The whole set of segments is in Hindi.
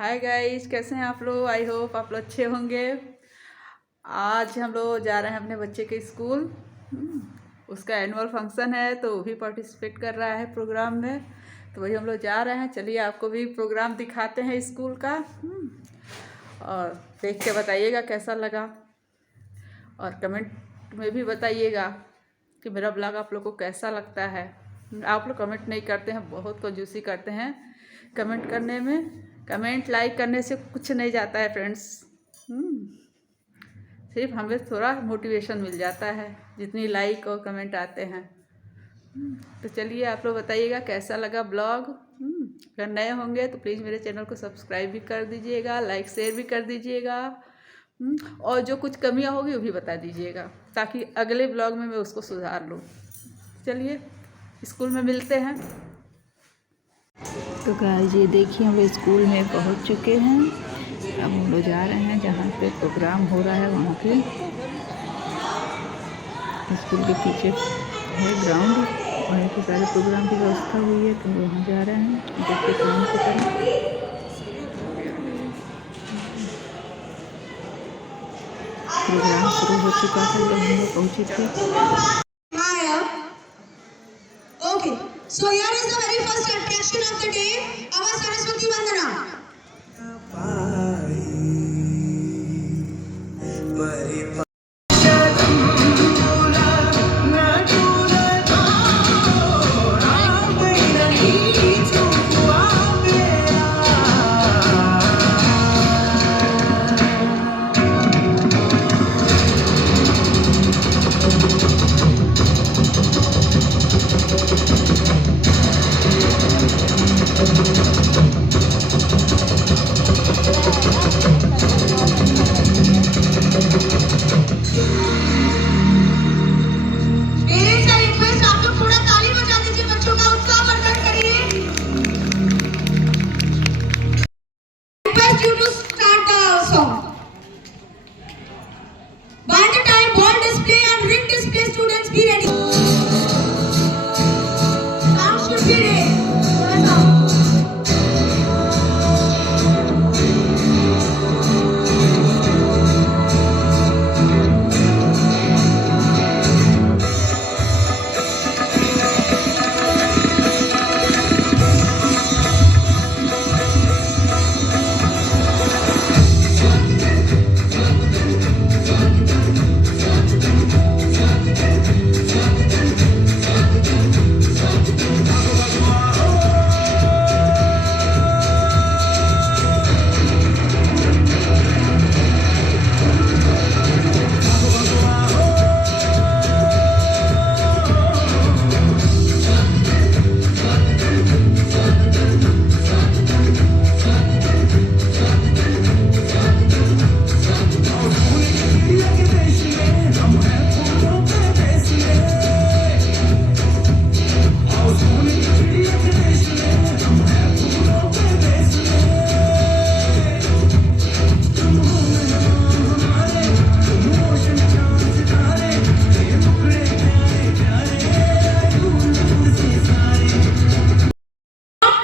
हाय गाइस, कैसे हैं आप लोग। आई होप आप लोग अच्छे होंगे। आज हम लोग जा रहे हैं अपने बच्चे के स्कूल। उसका एनुअल फंक्शन है तो वो भी पार्टिसिपेट कर रहा है प्रोग्राम में। तो वही हम लोग जा रहे हैं। चलिए आपको भी प्रोग्राम दिखाते हैं स्कूल का। और देख के बताइएगा कैसा लगा। और कमेंट में भी बताइएगा कि मेरा ब्लॉग आप लोग को कैसा लगता है। आप लोग कमेंट नहीं करते हैं, बहुत कंजूसी करते हैं कमेंट करने में। कमेंट लाइक करने से कुछ नहीं जाता है फ्रेंड्स। सिर्फ हमें थोड़ा मोटिवेशन मिल जाता है जितनी लाइक और कमेंट आते हैं। तो चलिए आप लोग बताइएगा कैसा लगा ब्लॉग। अगर नए होंगे तो प्लीज़ मेरे चैनल को सब्सक्राइब भी कर दीजिएगा, लाइक शेयर भी कर दीजिएगा। और जो कुछ कमियां होगी वो भी बता दीजिएगा ताकि अगले ब्लॉग में मैं उसको सुधार लूँ। चलिए स्कूल में मिलते हैं। तो गाइस ये देखिए हम लोग स्कूल में पहुंच चुके हैं। अब हम लोग जा रहे हैं जहाँ पे प्रोग्राम हो रहा है वहाँ पे। स्कूल के पीछे है ग्राउंड, वहीं पे सारे प्रोग्राम की व्यवस्था हुई है तो वहाँ जा रहे हैं देखते काम की तरह। प्रोग्राम शुरू हो चुका था जब हम लोग पहुँचे थे। Okay, so here is the very first attraction of the day, our Saraswati Vandana. You to start the song. By the time ball display and ring display, students be ready. Sound should be ready.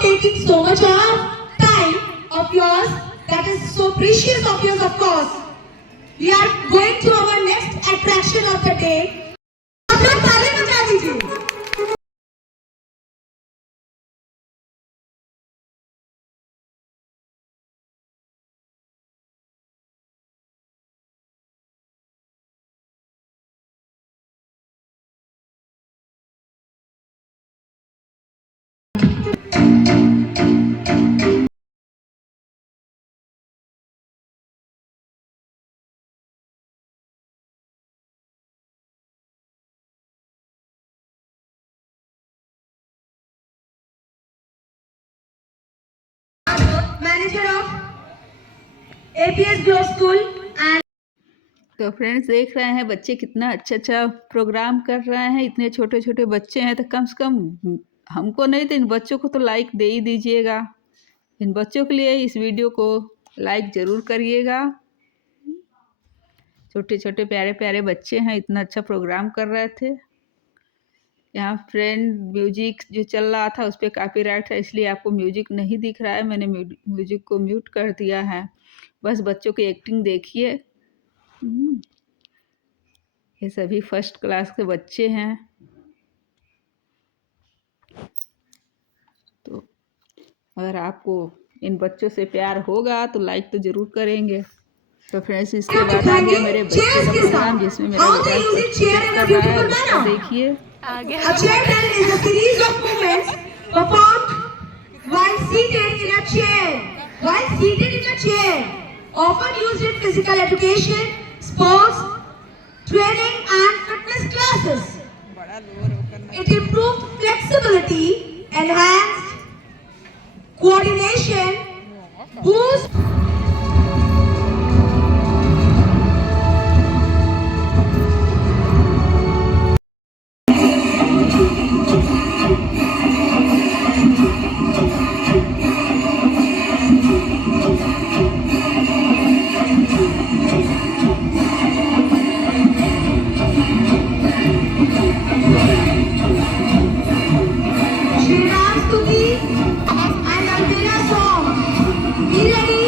Taking so much of time of yours, that is so precious of yours, of course. We are going to our next attraction of the day. आप लोग ताली बजा दीजिए। Manager of APS Glow School and तो फ्रेंड्स देख रहे हैं बच्चे कितना अच्छा अच्छा प्रोग्राम कर रहे हैं। इतने छोटे छोटे बच्चे हैं तो कम से कम हमको नहीं तो इन बच्चों को तो लाइक दे ही दीजिएगा। इन बच्चों के लिए इस वीडियो को लाइक ज़रूर करिएगा। छोटे छोटे प्यारे प्यारे बच्चे हैं, इतना अच्छा प्रोग्राम कर रहे थे। यहाँ फ्रेंड म्यूजिक जो चल रहा था उस पर कॉपीराइट है, इसलिए आपको म्यूजिक नहीं दिख रहा है। मैंने म्यूजिक को म्यूट कर दिया है। बस बच्चों की एक्टिंग देखिए। ये सभी फर्स्ट क्लास के बच्चे हैं। तो अगर आपको इन बच्चों से प्यार होगा तो लाइक तो ज़रूर करेंगे। तो फ्रेंड्स, इसके बाद आ गया मेरे बच्चे का प्रोग्राम, जिसमें मेरा बेटा पार्टिसिपेट कर रहा है। उसको देखिए। A chair drill is a series of movements performed while seated in a chair. While seated in a chair, often used in physical education, sports, training and fitness classes. It improved flexibility, enhanced coordination, boost Shriram Stuti and Alvera song. Be ready?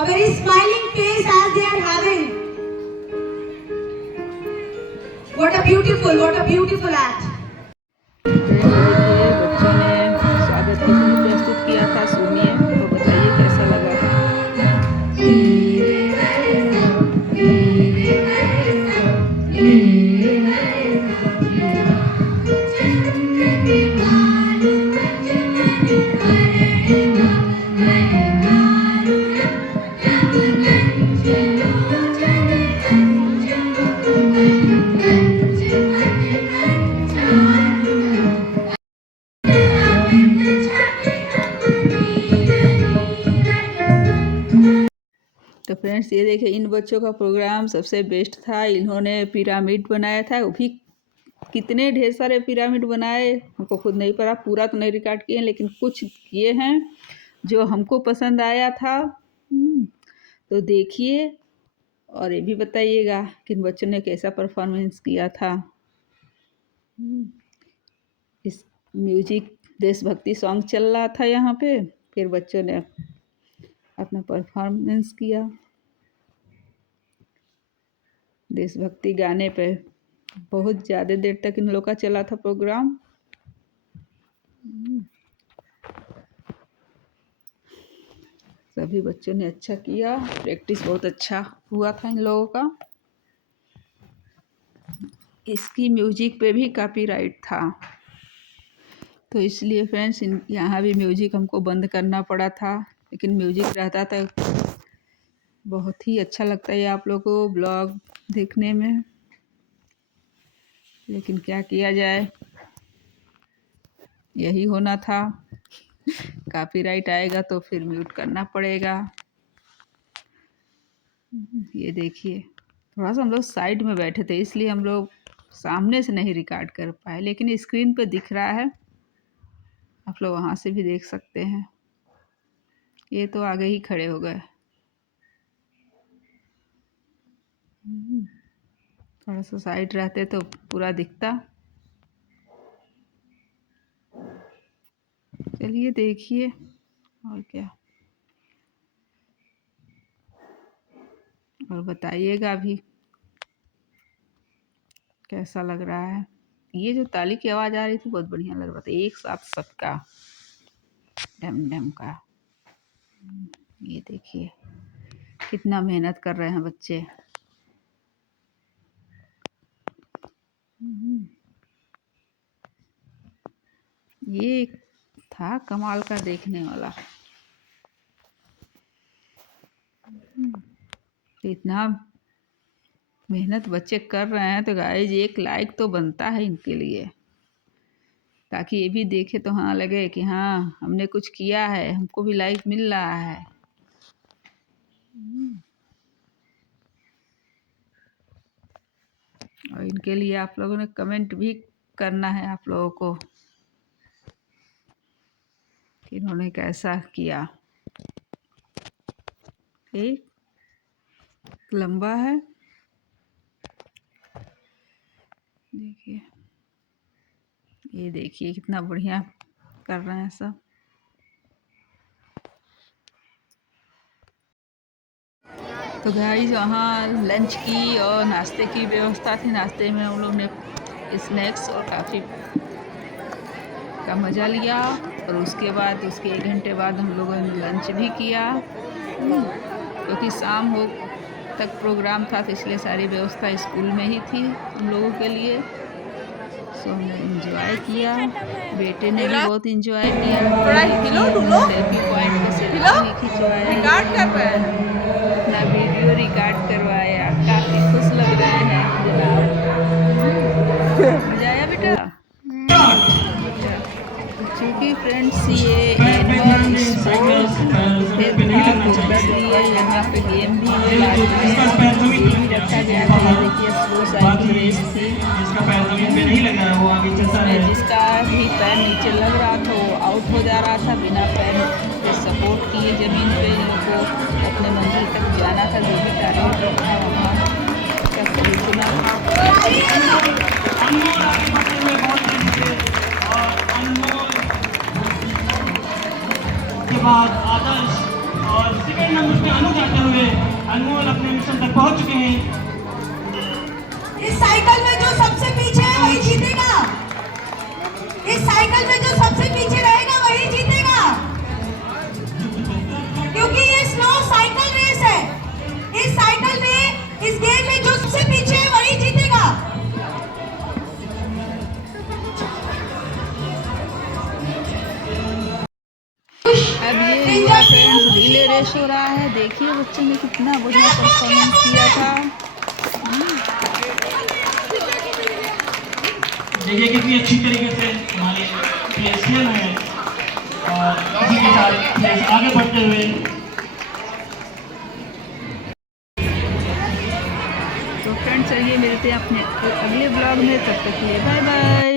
a very smiling face as they are having. What a beautiful act. बच्चों ने स्वागत के लिए प्रस्तुत किया था, सुनिए तो बताइए कैसा लगा। तो फ्रेंड्स ये देखिए, इन बच्चों का प्रोग्राम सबसे बेस्ट था। इन्होंने पिरामिड बनाया था, वो भी कितने ढेर सारे पिरामिड बनाए हमको खुद नहीं पता, पूरा तो नहीं रिकॉर्ड किए लेकिन कुछ किए हैं जो हमको पसंद आया था। तो देखिए और ये भी बताइएगा कि इन बच्चों ने कैसा परफॉर्मेंस किया था। इस म्यूजिक देशभक्ति सॉन्ग चल रहा था यहाँ पे, फिर बच्चों ने अपना परफॉर्मेंस किया देशभक्ति गाने पे। बहुत ज़्यादा देर तक इन लोग का चला था प्रोग्राम। सभी बच्चों ने अच्छा किया, प्रैक्टिस बहुत अच्छा हुआ था इन लोगों का। इसकी म्यूजिक पे भी कॉपीराइट था, तो इसलिए फ्रेंड्स यहाँ भी म्यूजिक हमको बंद करना पड़ा था, लेकिन म्यूजिक रहता था। बहुत ही अच्छा लगता है आप लोगों को ब्लॉग देखने में, लेकिन क्या किया जाए, यही होना था। कॉपीराइट आएगा तो फिर म्यूट करना पड़ेगा। ये देखिए, थोड़ा सा हम लोग साइड में बैठे थे इसलिए हम लोग सामने से नहीं रिकॉर्ड कर पाए, लेकिन स्क्रीन पे दिख रहा है, आप लोग वहाँ से भी देख सकते हैं। ये तो आगे ही खड़े हो गए। थोड़ा सा साइड रहते तो पूरा दिखता। चलिए देखिए और क्या, और बताइएगा भी कैसा लग रहा है। ये जो ताली की आवाज़ आ रही थी बहुत बढ़िया लग रहा था, एक साथ सबका डम डम का। ये देखिए कितना मेहनत कर रहे हैं बच्चे। ये था कमाल का देखने वाला। इतना मेहनत बच्चे कर रहे हैं तो गाइस एक लाइक तो बनता है इनके लिए, ताकि ये भी देखे तो हाँ लगे कि हाँ हमने कुछ किया है, हमको भी लाइक मिल रहा है। और इनके लिए आप लोगों ने कमेंट भी करना है आप लोगों को कि इन्होंने कैसा किया। एक लंबा है, देखिए ये देखिए कितना बढ़िया कर रहे हैं सब। तो गाइस वहाँ लंच की और नाश्ते की व्यवस्था थी। नाश्ते में हम लोग ने स्नैक्स और काफ़ी का मज़ा लिया, और उसके बाद उसके 1 घंटे बाद हम लोगों ने लंच भी किया, क्योंकि शाम हो तक प्रोग्राम था तो इसलिए सारी व्यवस्था स्कूल में ही थी हम लोगों के लिए। सो हमने एंजॉय किया, बेटे ने भी बहुत एंजॉय किया। सेल्फी पॉइंट में सेल्फी खिंचवाया, अपना वीडियो रिकॉर्ड करवाया। काफ़ी खुश लग रहे हैं जनाब। मजा आया बेटा? क्योंकि फ्रेंड्स ये एनुअल स्पोर्ट्स इसलिए यहाँ पे गेम भी रखा गया था। देखिए स्लो साइकिल रेस थी, जिसका भी पैर नीचे लग रहा था वो आउट हो जा रहा था। बिना पैर के सपोर्ट किए ज़मीन पे इन लोग को अपने मंजिल तक जाना था, जो भी टारगेट रखा वहाँ का पहुँचना। के बाद आदर्श और सेकंड नंबर पे अनु जाते हुए अनमोल अपने मिशन तक पहुंच चुके हैं। इस साइकिल में जो सबसे पीछे है वही जीतेगा। इस साइकिल में जो सबसे पीछे रहेगा वही जीतेगा, क्योंकि ये स्लो साइकिल रेस है। इस साइकिल में, इस गेम में जो सबसे पीछे है वही जीतेगा। अब ये हुआ फ्रेंड्स रिले रेस हो रहा है। देखिए बच्चों ने कितना बढ़िया परफॉर्मेंस किया था। देखिए कितनी अच्छी तरीके से हमारे प्लेयर्स खेल रहे हैं और इसी के साथ प्लेयर्स आगे बढ़ते हुए। तो फ्रेंड्स चलिए मिलते हैं अपने अगले ब्लॉग में, तब तक के लिए बाय बाय।